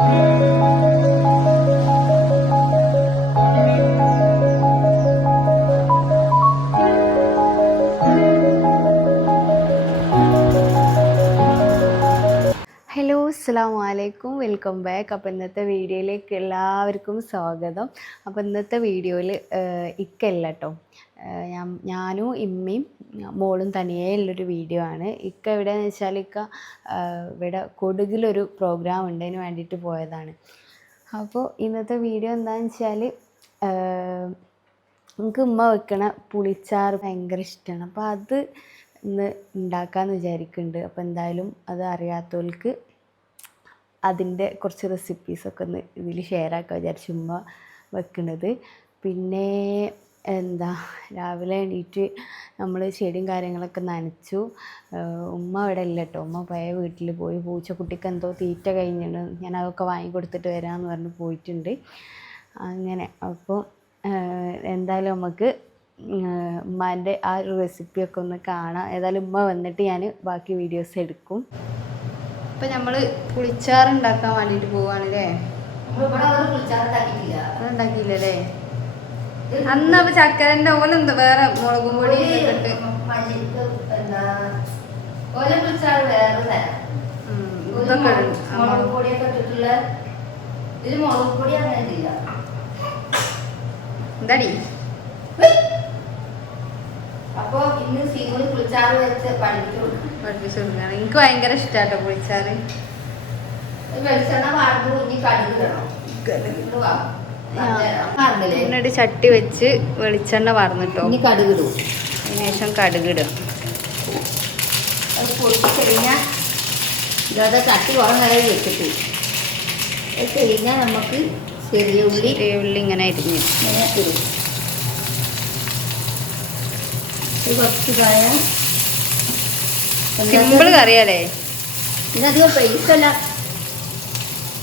Hello അസ്സാം welcome back അപ്പോൾ ഇന്നത്തെ വീഡിയോയിലേക്ക് എല്ലാവർക്കും സ്വാഗതം. അപ്പോൾ ഇന്നത്തെ വീഡിയോയിൽ ഇക്കല്ല കേട്ടോ ഞാൻ ഞാനും ഇമ്മയും മോളും തനിയേ ഉള്ളൊരു വീഡിയോ ആണ്. ഇക്ക എവിടെയെന്ന് വെച്ചാൽ ഇക്ക ഇവിടെ കൊടുകിലൊരു പ്രോഗ്രാം ഉണ്ടതിന് വേണ്ടിയിട്ട് പോയതാണ്. അപ്പോൾ ഇന്നത്തെ വീഡിയോ എന്താണെന്ന് വെച്ചാൽ എനിക്ക് ഉമ്മ വെക്കണ പുളിച്ചാറ് ഭയങ്കര ഇഷ്ടമാണ് അപ്പോൾ അത് ഇന്ന് ഉണ്ടാക്കാമെന്ന് വിചാരിക്കുന്നുണ്ട് അപ്പോൾ എന്തായാലും അത് അറിയാത്തവർക്ക് അതിന്റെ കുറച്ച് റെസിപ്പീസൊക്കെ ഒന്ന് ഇതിൽ ഷെയർ ആക്കാൻ വിചാരിച്ചു ഉമ്മ വെക്കുന്നത് പിന്നെ എന്താ രാവിലെ എണീറ്റ് നമ്മൾ ചെടിയും കാര്യങ്ങളൊക്കെ നനച്ചു. ഉമ്മ ഇവിടെ ഇല്ല കേട്ടോ ഉമ്മ പഴയ വീട്ടിൽ പോയി. പൂച്ചക്കുട്ടിക്ക് എന്തോ തീറ്റ കഴിഞ്ഞിട്ട് ഞാൻ അതൊക്കെ വാങ്ങി കൊടുത്തിട്ട് വരാമെന്ന് പറഞ്ഞ് പോയിട്ടുണ്ട്. അങ്ങനെ. അപ്പോൾ എന്തായാലും നമുക്ക് ഉമ്മാന്റെ ആ ഒരു റെസിപ്പിയൊക്കെ ഒന്ന് കാണാം. ഏതായാലും ഉമ്മ വന്നിട്ട് ഞാൻ ബാക്കി വീഡിയോസ് എടുക്കും. അപ്പം നമ്മൾ പുളിച്ചാറ് ഉണ്ടാക്കാൻ വേണ്ടിയിട്ട് പോവാണല്ലേ അത് ഉണ്ടാക്കിയില്ലല്ലേ അന്ന് അപ്പൊ ചക്കരന്റെ ഓല എന്താ വേറെ മുളകും പൊടി വേറെ മുളക് മുളക് പൊടിയൊക്കെ ഇട്ടിട്ടുള്ള ഇതിൽ മുളക് പൊടി അങ്ങനെ ഇല്ല എന്താടി? അപ്പൊ ഇന്ന് പുളിച്ചാറ് വെച്ച് പഠിപ്പിച്ച് കൊടുക്കുകയാണ് എനിക്ക് ഭയങ്കര ഇഷ്ടാട്ടോ പുളിച്ചാറ് വെളിച്ചെണ്ണ വാർന്നു ഇനി കടുക് വേണം കടുക്. വാ. വാർന്നില്ലേ? ചട്ടി വെച്ച് വെളിച്ചെണ്ണ വറന്നിട്ടോ. കടുകിടും. അതിന് ശേഷം കടുകിടുക അത് പൊടിച്ച് കഴിഞ്ഞാൽ ഇതാതെ ചട്ടി കുറെ നേരം വെച്ചിട്ട്. അത് കഴിഞ്ഞാൽ നമുക്ക് ചെറിയ ഉള്ളി ചെറിയ ഉള്ളി ഇങ്ങനെ അരിഞ്ഞ്. ഇങ്ങനെ ഇടും. ഇത് കുറച്ച് കായ സിമ്പിൾ കറിയല്ലേ? ഇതിനധികം പൈസ അല്ല.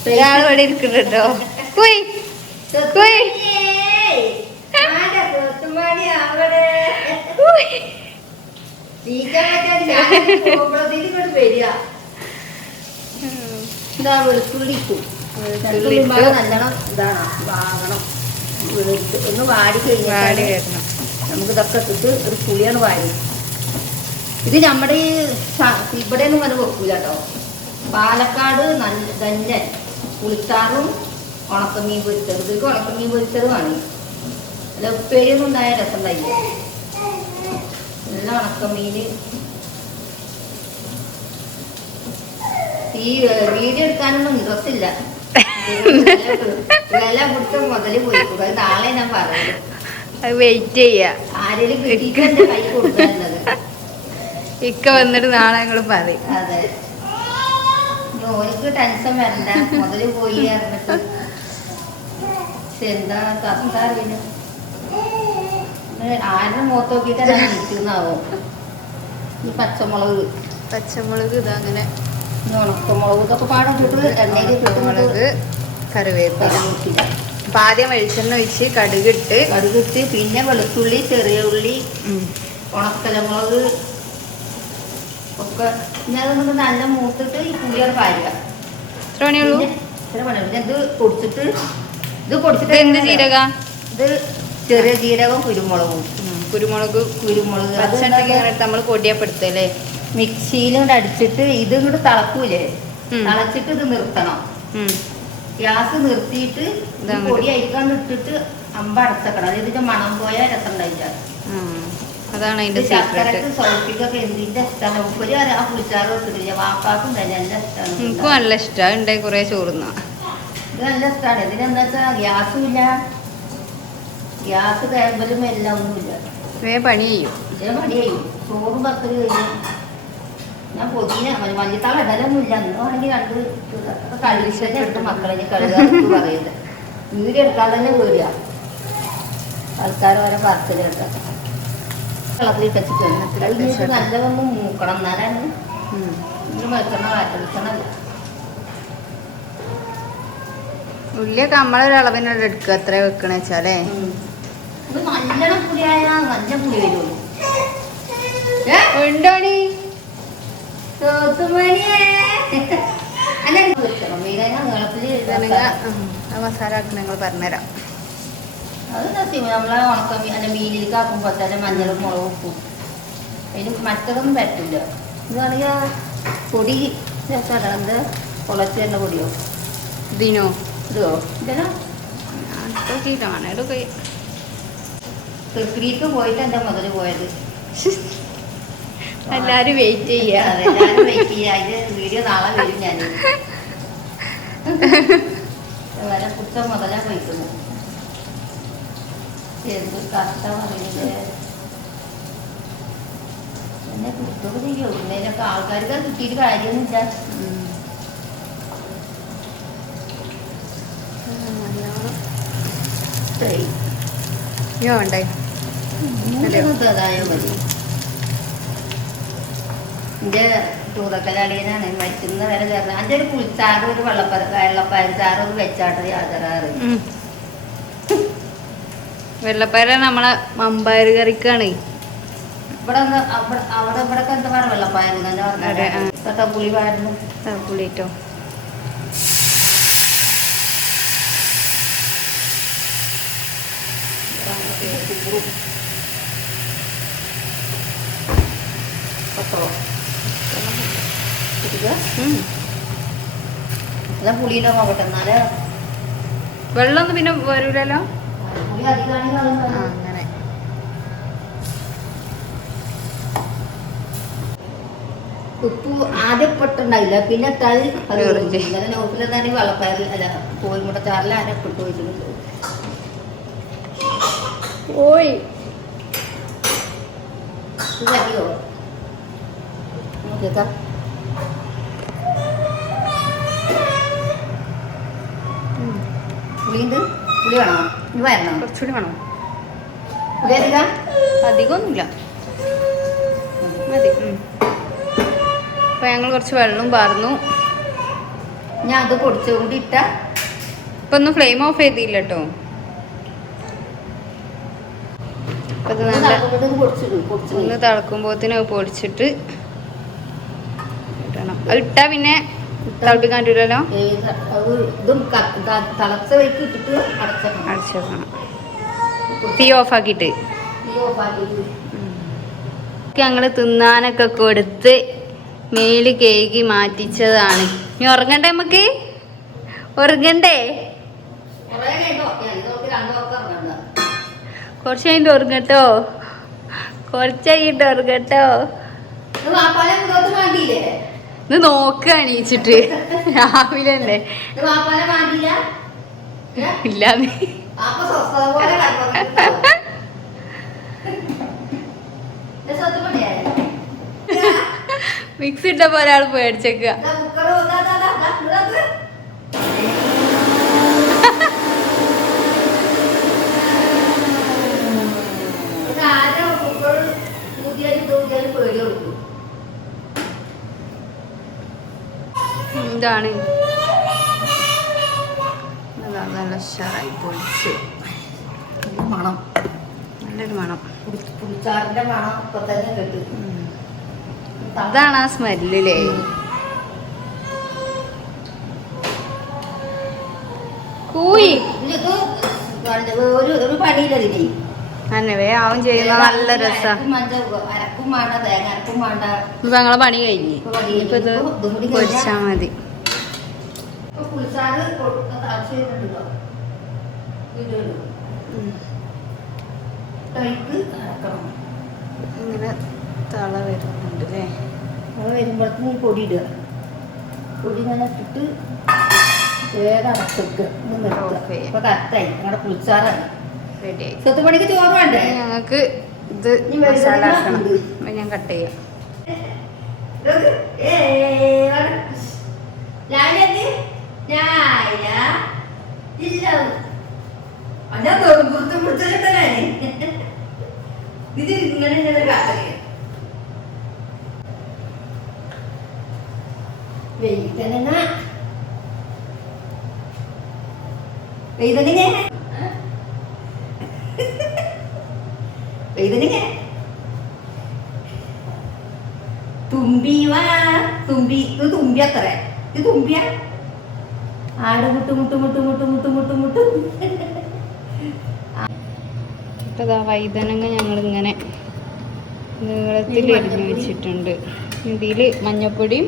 ഒരാൾ ഇവിടെ ഇരിക്കുന്നുണ്ടോ? പോയി. ഇതാ വെളുത്തുള്ളി ഇട്ടു. വെളുത്തുള്ളി ഇട്ടു. വെളുത്തുള്ളി നല്ലോണം ഇതാണ്. വാങ്ങണം. വെളുത്ത് ഒന്ന് വാടി കഴിഞ്ഞാൽ നമുക്ക് ഇതൊക്കെ ഇട്ടിട്ട് ഒരു പുളിയാണ് വാരി. ഇത് നമ്മുടെ ഈ ഇവിടെയൊന്നും അത് വെക്കൂല കേട്ടോ. പാലക്കാട് നല്ല തന്നെ. പുളിച്ചാറും ഉണക്കമീൻ പൊരിച്ചത്. ഇതിലേക്ക് ഉണക്കമീൻ പൊരിച്ചത് വേണം. അല്ല ഉപ്പേരിയൊന്നും ഉണ്ടായ രസം ഉണ്ടായില്ല നല്ല ഉണക്കമീൻ ഈ വീഡിയോ എടുക്കാനൊന്നും ഇൻട്രസ്റ്റ് ഇല്ല. വില കൊടുത്ത് മുതൽ പോയിക്കൂടാ നാളെ ഞാൻ പറഞ്ഞു വെയിറ്റ് ചെയ്യാ. ആരെങ്കിലും കിട്ടിയിട്ട് കൈ കൊടുക്കുന്നത് ഇക്ക വന്നിട്ട് നാളെ ഞങ്ങൾ പറയും. അതെ. ഓനിക്ക് ടെൻഷൻ വരണ്ട. മുതൽ പോയി പറഞ്ഞിട്ട്. പക്ഷെ എന്താ അറിയുന്നു ആരുടെ മുഖത്ത് നിൽക്കുന്നാവും ഈ പച്ചമുളക്. പച്ചമുളക് ഇതങ്ങനെ ഈ ഉണക്കമുളക് ഇതൊക്കെ പാടെ ഇട്ടിട്ട് എണ്ണയിൽ മുളക് കറിവേപ്പില. അപ്പം ആദ്യം വെളിച്ചെണ്ണ ഒഴിച്ച് കടുകിട്ട് കടുകിട്ട് പിന്നെ വെളുത്തുള്ളി ചെറിയ ഉള്ളി. ഉണക്കലമുളക് ഒക്കെ. പിന്നെ അതൊന്ന് നല്ല മൂത്തിട്ട് ഈ പുളിയാണ് പാരുക. എത്ര മണിയുള്ളൂ എത്ര മണിയുള്ളൂ ഇത് പൊടിച്ചിട്ട് ഇത് പൊടിച്ചിട്ട് എന്ത് ജീരക? ഇത് ചെറിയ ജീരകവും കുരുമുളകും. കുരുമുളക് കുരുമുളക് അത് നമ്മൾ പൊടിയപ്പെടുത്തല്ലേ മിക്സിയിലും കൂടെ അടിച്ചിട്ട് ഇത് ഇങ്ങോട്ട് തിളക്കൂലേ? തിളച്ചിട്ട് ഇത് നിർത്തണം. ഗ്യാസ് നിർത്തിയിട്ട്. പൊടി അരിക്കാണ്ട് ഇട്ടിട്ട് അമ്പ അടച്ചക്കണം. അത് ഇതിന്റെ മണം പോയാൽ രസം ഉണ്ടായില്ല. അതാണ് അതിന്റെ സീക്രട്ട് സൗഖ്യമൊക്കെ എന്തിന്റെ ഇഷ്ടമാണ് ഒരു ആ പുളിച്ചാറ് വെച്ചിട്ടില്ല. വാപ്പാക്കും തന്നെ എനിക്കും ഇഷ്ടമാണ് നല്ല ഇഷ്ടമാണ് ഉണ്ടായി കൊറേ ചോറുന്ന. ഇത് നല്ല ഇഷ്ടമാണ് ഇതിനെന്താ വെച്ചാൽ ഗ്യാസും ഇല്ല ഗ്യാസ് കേബലും എല്ലാം ഒന്നുമില്ല. വേ പണി ചെയ്യും. ഇതേ ചെയ്യും. ചോറും പക്കൽ കഴിഞ്ഞു ഞാൻ പൊതിന മഞ്ഞത്താളം ഇടലൊന്നും ഇല്ല അന്ന് വേണമെങ്കിൽ രണ്ട് കഴിവിശന്നെ എടുത്ത് മക്കളെ കഴുകാൻ പറയുന്നത് വീട് എടുക്കാൻ തന്നെ വീടുക. ആൾക്കാർ വരെ വെച്ചിട്ട് കഴിഞ്ഞിട്ട് നല്ലതൊന്നും മൂക്കണം. എന്നാലാണ് ഉം. ഇതിന് വെളിച്ചെണ്ണ ഉള്ളിയൊക്കെ നമ്മളൊരളവിനോട് എടുക്കുക. എത്ര വെക്കണ വെച്ചാലേ. നല്ലോണം പുളിയായ നല്ല പുളി വരുള്ളൂ ഉണ്ടോണി മസാല ആക്കണ ഞങ്ങൾ പറഞ്ഞുതരാം. അത് നമ്മളെ ഉണക്ക അല്ല മീനിലേക്ക് ആക്കുമ്പോൾ തന്നെ മഞ്ഞളും മുളകും ഉപ്പും. അതിന് മറ്റതൊന്നും പറ്റില്ല ഇതാണെങ്കിൽ പൊടി എന്ത് കുളച്ച് തന്നെ പൊടിയോ? ഇതിനോ? ഇതോ? ഇതല്ലോ നോക്കിയിട്ടാണ് എടുക്കുക തൃശ്ശൂരിക്ക് പോയിട്ട് എന്റെ മുതൽ പോയത്? എല്ലാരും വെയിറ്റ് ചെയ്യാ. അതെ വെയിറ്റ് ചെയ്യാം. അതിന്റെ വീഡിയോ നാളെ വരും ഞാൻ വരെ കുറ്റ മുതലാ പോയിക്കുന്നത് എന്ത് കഷ്ടം അറിയില്ലേ? എന്നെ കുത്തൊക്കെ ചെയ്യോ. ഇതിനൊക്കെ ആൾക്കാർക്ക് കിട്ടിയിട്ട് കാര്യമൊന്നുമില്ല. ഞാൻ വേണ്ടേ? എന്റെ മരിക്കുന്ന വരെ ചേർന്ന്. ഒരു പുളിച്ചാറും ഒരു വെള്ളപ്പ വെള്ളപ്പയർ ചാറും ഒരു വെച്ചാട്ട് യാതറാറ് വെള്ളപ്പയര നമ്മളെ മമ്പായർ കറിക്കാണ്. ഇവിടെ അവിടെ ഇവിടെ എന്താ പറയുക വെള്ളപ്പയർ ആ. കേട്ടോ പുളി പുളിയിട്ടോ പത്രോ എന്നാ പുളിയുടെ നോക്കട്ടെ എന്നാൽ വെള്ളം പിന്നെ വരൂലല്ലോ? അങ്ങനെ. ഉപ്പ് ആദ്യം പെട്ടുണ്ടായില്ല പിന്നെ ഇട്ടാൽ അത് വെറുതെ. തന്നെ വെള്ളപ്പയർ അല്ല കോഴിമുട്ടച്ചാറിൽ ആരെ പെട്ടു വെച്ചിട്ടുണ്ട് ഓയ് ഇത് മതിയോ നോക്കിയേക്കാം പുളിയുണ്ട് പുളി വേണോ ഇത് വരണോ കുറച്ചുകൂടി വേണോ പുളി അധികം അധികമൊന്നുമില്ല മതി അപ്പൊ ഞങ്ങൾ കുറച്ച് വെള്ളം പാർന്നു. ഞാൻ അത് പൊടിച്ചും കൂടി ഇട്ട ഇപ്പൊ ഒന്നും ഫ്ലെയിം ഓഫ് ചെയ്തില്ല കേട്ടോ. നല്ല ഒന്ന് തിളക്കുമ്പോത്തിന് പൊടിച്ചിട്ട് ഇടണം. അത് ഇട്ടാ പിന്നെ തിളപ്പിക്കാൻ പറ്റൂലല്ലോ? ഇതും ക- ത- തിളച്ച വഴിക്ക് ഇട്ടിട്ട് അടച്ചേക്കണം. തീ ഓഫാക്കിയിട്ട്. ഞങ്ങൾ തിന്നാനൊക്കെ കൊടുത്ത് മേൽ കേകി മാറ്റിച്ചതാണ്. ഇനി ഉറങ്ങണ്ടേ നമുക്ക് ഉറങ്ങണ്ടേ? കുറച്ച് കഴിഞ്ഞിട്ട് കേട്ടോ. കുറച്ച് കഴിഞ്ഞിട്ട് കേട്ടോ. ഇത് നോക്കുക എണീച്ചിട്ട് രാവിലെ തന്നെ. ഇല്ല മിക്സ് ഇട്ട പോലെ മിക്സ് ഇട്ടപ്പോ ഒരാൾ പേടിച്ചേക്കുക ഇതാ കുക്കറ് ഇതാ, ഇതാ, ഇതാ, ഇതാ, ഇവിടെ ഇത്. ഇത് ആരാ കുക്കറ് ഊതിയാലും ഇത് ഊതിയാലും പേടി കൊടുക്കും അതാ നല്ല ഉഷാറായി പൊളിച്ചു. മണം. നല്ലൊരു മണം. പുളി- പുളിച്ചാറിന്റെ മണം ഇപ്പൊ തന്നെ കേട്ടു. അതാണ് ആ സ്മെല്ലേ കൂയി. ഒരു ഒരു പണിയില്ല ഇതിന്. അന്നെ ആവും ചെയ്യുന്ന നല്ല രസം. ഇപ്പൊ ഞങ്ങളെ പണി കഴിഞ്ഞ്. ഇപ്പൊ ഇത് പൊടിച്ചാ പൊരിച്ചാ മതി. വരുന്നുണ്ടോ ഇതിടും. ഉം. കൈക്ക് അരക്കണം ഇങ്ങനെ തള വരുന്നുണ്ട് അല്ലേ തള വരുമ്പോഴത്തേക്കും പൊടി ഇടുക പൊടി ഇങ്ങനെ ഇട്ടിട്ട് വേഗം അടച്ചെടുക്കുക. ഇപ്പൊ കറക്റ്റായി ഞങ്ങളുടെ പുളിച്ചാറായി സ്വത്തുപണിക്ക് ചോറ് വേണ്ടേ ഞങ്ങൾക്ക് ഇത് മസാല ആക്കണം ഉണ്ട്. ഞാൻ കട്ട് ചെയ്യാം ഏ? ഞായ. ഇല്ല. അതാ തൊടുമ്പുറത്ത് പിടിച്ചിട്ടല്ലേ? ഇത് ഇങ്ങനെ ഇങ്ങനെ കാര്യം വെയ്തനങ്ങ. വെയ്തനങ്ങ. വെയ്തനങ്ങ. തുമ്പി വാ തുമ്പി ഇത് തുമ്പി അത്ര ഇത് തുമ്പിയ ആട് മുട്ടു മുട്ടു മുട്ടു മുട്ടു മുട്ടു മുട്ടു മുട്ടു. ഇപ്പൊ ദാ വൈതനങ്ങ ഞങ്ങളിങ്ങനെ നീളത്തിൽ എരിഞ്ഞു. വെച്ചിട്ടുണ്ട്. ഇതിൽ മഞ്ഞപ്പൊടിയും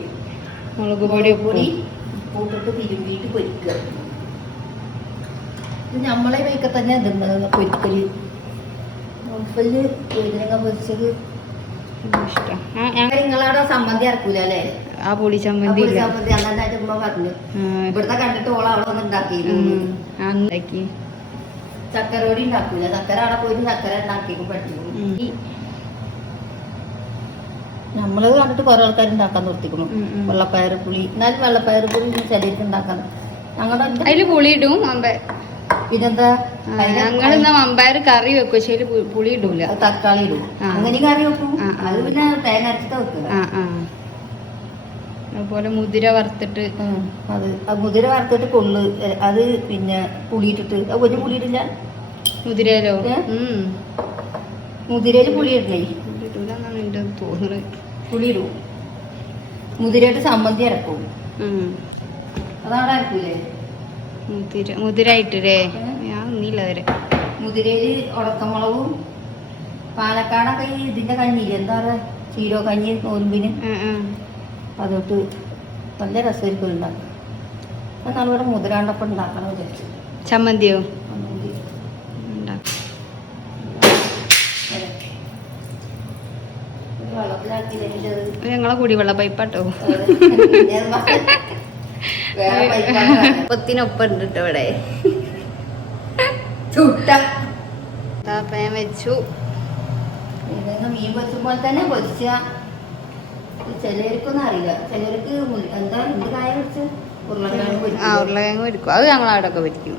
മുളക് പൊടിയും പൊടി ഉപ്പും ഉപ്പിട്ടിട്ട് തിരുമ്പിയിട്ട് പൊരിക്കുക. ഇത് നമ്മളെ വയ്ക്ക തന്നെ ഇതുണ്ട് പൊരിക്കൽ. ഉപ്പൽ വൈദനങ്ങ പൊരിച്ചത്. ഇഷ്ടം. ഞങ്ങൾ നിങ്ങളവിടെ സമ്മതി ഇറക്കൂല അല്ലേ? ആ പുളി ചമ്മന്തി ഉണ്ടാക്കി. ചക്കര പൊടി ഉണ്ടാക്കൂല. ചക്കര അവിടെ പോയിട്ട് ചക്കര ഉണ്ടാക്കിയും പറ്റും നമ്മൾ കണ്ടിട്ട് കുറെ ആൾക്കാർ ഉണ്ടാക്കാൻ ഉം. വെള്ളപ്പയർ പുളി. എന്നാലും വെള്ളപ്പയർ പുളി ശരീരത്തിൽ ഉണ്ടാക്കാൻ. ഞങ്ങളുടെ അതിൽ പുളി ഇടും പിന്നെന്താ? ഞങ്ങൾ ഇന്ന് മമ്പയർ കറി വെക്കും. പക്ഷേ പുളി ഇടൂല തക്കാളി ഇടും. അങ്ങനെ കറി വെക്കും. അത് പിന്നെ തേങ്ങ അരച്ചിട്ട് വെക്കുക. അതുപോലെ മുതിര വറുത്തിട്ട്. അത്. മുതിര വറുത്തിട്ട് കൊള്ളു അത് പിന്നെ പുളിയിട്ടിട്ട്. അത് ഒരു പുളിയിട്ടില്ല? മുതിരയിലോ? മുതിരയിൽ ഉം. മുതിരയിൽ പുളി ഇടണേ പുളി ഇടൂല എന്നാണ് എന്റെ തോന്നുന്നത് പുളി ഇടും മുതിരയിട്ട് സമ്മന്തി ഇറക്കും. അതവിടെ ഇറക്കൂലേ മുതിര മുതിരായിട്ടേ? ഞാൻ ഒന്നില്ല വരെ മുതിരയിൽ ഉടക്കമുളകും പാലക്കാടൊക്കെ ഇതിന്റെ കഞ്ഞിയില്ലേ? എന്താ പറയുക? ചീരോ കഞ്ഞി നോരുമ്പിന്? അതൊട്ട് നല്ല രസമായിരിക്കും ഉണ്ടാക്കും അത് നമ്മളിവിടെ മുതിരാണ്ടപ്പം ഉണ്ടാക്കണം വിചാരിച്ചു. ചമ്മന്തിയോ? ഞങ്ങളെ കുടിവെള്ള പൈപ്പാട്ടോ. ഒപ്പത്തിനൊപ്പം ഉണ്ട് കേട്ടോ ഇവിടെ. വെച്ചു. മീൻ പൊരിച്ചുമ്പോൾ തന്നെ പൊരിച്ച ചിലർക്കൊന്നും അറിയില്ല. ചിലർക്ക് എന്താ കായ ആ ഉരുളകിഴങ്ങ് പൊരിക്കും. അത് ഞങ്ങൾ അവിടെ ഒക്കെ പൊരിക്കും.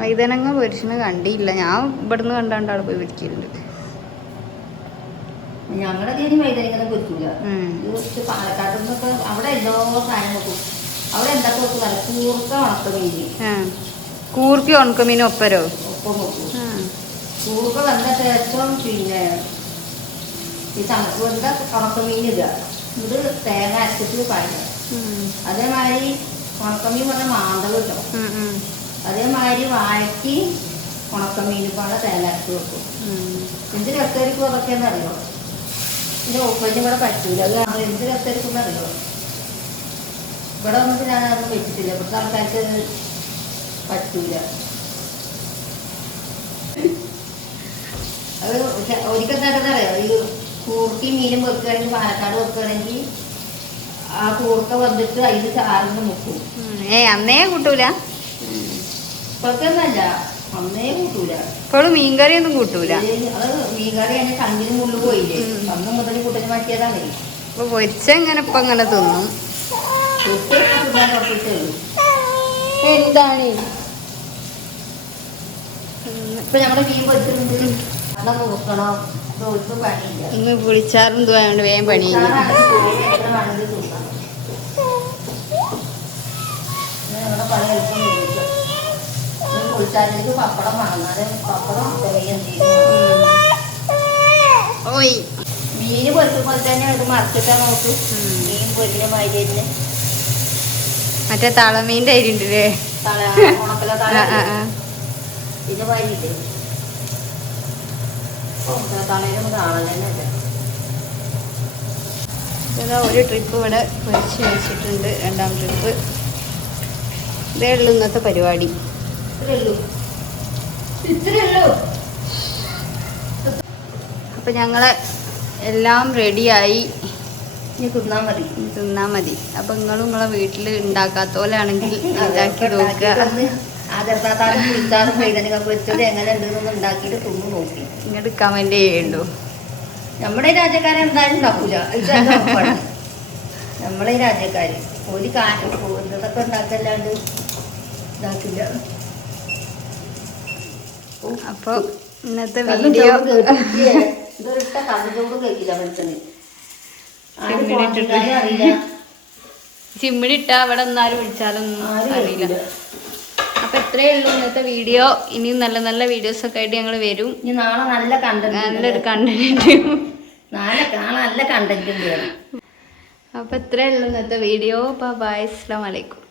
വൈതനങ്ങ പൊരിച്ചിന് കണ്ടില്ല. ഞാൻ ഇവിടുന്ന് കണ്ടാണ്ട് അവിടെ പോയി പൊരിക്കലുണ്ട്. ഞങ്ങളുടെ പൊരിക്കൂല അവിടെ എല്ലോ സാധനം വെക്കും. അവിടെ കൂർക്ക ഉണക്കമീനും ഒപ്പരോ? ഒപ്പം കൂർക്ക വന്ന ശേഷം പിന്നെ ഈ വന്ന ഉണക്കമീൻ ഇടുക. ഇത് തേങ്ങ അരച്ചിട്ട് പാടുക. അതേമാതിരി ഉണക്കമീൻ പറഞ്ഞ മാന്തൾ കിട്ടും. അതേമാതിരി വാഴയ്ക്ക് ഉണക്കമീൻ പാടെ തേങ്ങ അരച്ച് വെക്കും. എന്ത് രസമായിരിക്കും അതൊക്കെയെന്ന് അറിയോ എന്റെ ഒപ്പഴിന് ഇവിടെ പറ്റൂല. അത് നമ്മൾ എന്ത് രസമായിരിക്കും അറിയോ ഇവിടെ വന്നിട്ട് ഞാൻ അതൊന്നും വെച്ചിട്ടില്ല. ഇവിടുത്തെ ആൾക്കാർക്ക് പറ്റൂല. അത് ഒരിക്കൽ എന്താണെന്ന് അറിയോ ഈ കൂർക്കി മീൻ വെക്കുകയാണെങ്കിൽ പാലക്കാട് വെക്കുകയാണെങ്കിൽ ആ കൂർക്ക വന്നിട്ട് അതിൽ ചാറിന് മുക്കും. ഏ അന്നേ കൂട്ടൂല? ഇപ്പോഴത്തൊന്നല്ല അന്നേ കൂട്ടൂല. ഇപ്പോഴും മീൻകറി ഒന്നും കൂട്ടൂല അത് മീൻകറി അതിന്റെ കണ്ണിന് മുള്ളു പോയില്ലേ. അന്ന് മുതൽ കൂട്ടന് മാറ്റിയതാണ്. ഇപ്പൊ പൊരിച്ച ഇങ്ങനെ ഇപ്പൊ അങ്ങനെ തിന്നും? എന്താണ്? ഇപ്പൊ നമ്മുടെ മീൻ പൊരിച്ചിട്ടുണ്ട്. അത് നോക്കണം. ഇന്ന് പുളിച്ചാറും ഇതുമായോണ്ട് വേഗം പണി ഓയ്. പൊരിക്കുമ്പോൾ തന്നെ അത് മറച്ചിട്ടാ നോക്ക്. മീൻ പൊരിക്കുന്ന മാതിരി തന്നെ. മറ്റേ തളമീന്റെ അരി ഉണ്ടല്ലേ? തല ഉണക്കല തള. ഇത് ആ ഇതാ ഒരു ട്രിപ്പ് ഇവിടെ പൊരിച്ച് വെച്ചിട്ടുണ്ട്. രണ്ടാം ട്രിപ്പ് ഇതേ ഉള്ളൂ ഇന്നത്തെ പരിപാടി. അപ്പൊ ഞങ്ങളെ എല്ലാം റെഡിയായി തിന്നാ തിന്നാൻ മതി. തിന്നാൽ മതി. അപ്പം നിങ്ങളും നിങ്ങളെ വീട്ടിൽ ഉണ്ടാക്കാത്ത പോലെയാണെങ്കിൽ ഉണ്ടാക്കി നോക്കുക. പൊരിച്ചത് എങ്ങനെ ഉണ്ടെന്നൊന്ന് ഉണ്ടാക്കിയിട്ട് തിന്നു നോക്കി. ഇങ്ങോട്ട് കമന്റ് ചെയ്യണ്ടോ? നമ്മുടെ രാജ്യക്കാരെ എന്തായാലും ഉണ്ടാക്കൂല. നമ്മളെ രാജ്യക്കാര്. ഒരു കാര്യം ഇതൊക്കെ ഉണ്ടാക്കല്ലാണ്ട് ഇതാക്കില്ല. അപ്പോൾ ഇന്നത്തെ വീഡിയോ? ഇതൊരിട്ട ചോറും കേൾക്കില്ല മനുഷ്യന്. ചിമ്മിടിട്ട അവിടെ ഒന്നാരും വിളിച്ചാലൊന്നും അറിയില്ല. അപ്പൊ എത്രയേ ഉള്ളൂ ഇന്നത്തെ വീഡിയോ ഇനിയും നല്ല നല്ല വീഡിയോസ് ഒക്കെ ആയിട്ട് ഞങ്ങൾ വരും. ഇനി നാളെ നല്ല കണ്ടന്റ് നല്ലൊരു കണ്ടന്റ് നാളെ നാളെ നല്ല കണ്ടന്റ് ഉണ്ട്. അപ്പൊ ഉള്ളൂ ഇന്നത്തെ വീഡിയോ ബൈ അസ്സലാമു വലൈക്കും